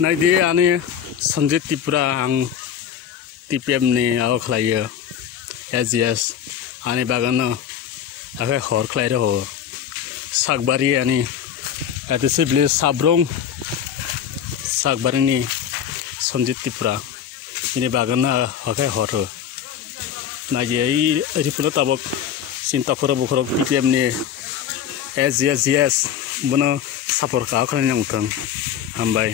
नायदि आंनि संजित त्रिपुरा आं TPM नि आव खालायो SGS आंनि बागानो आखाय हर खालायरो हो सागबारि आंनि एतसिबलि साब्रं सागबारिनि संजित त्रिपुरा ini बागानो आखाय हर हो नायदि रिपुनो ताबक सिन्ता खरो TPM नि SGS बनो सापर्ट खालायनो नांथों हामबाय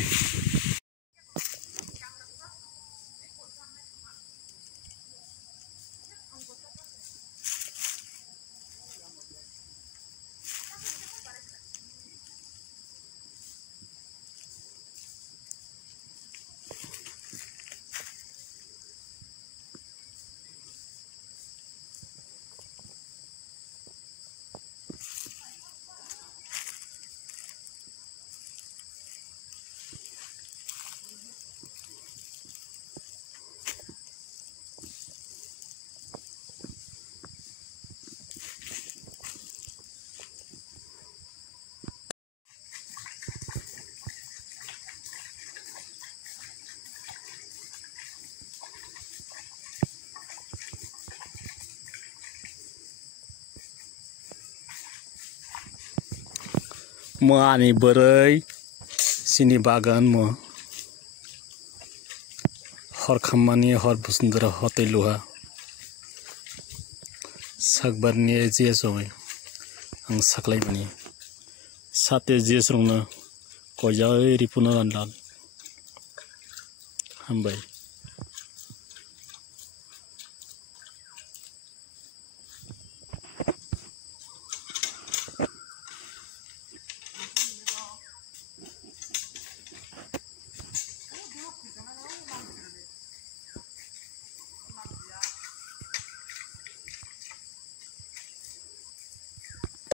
mo ani borai sini bagan mo hor khamani hor busundara hotai luha sagbarni SGS hoy ang saklai mani sate SGS rongna kojai ripuno ranlal hambai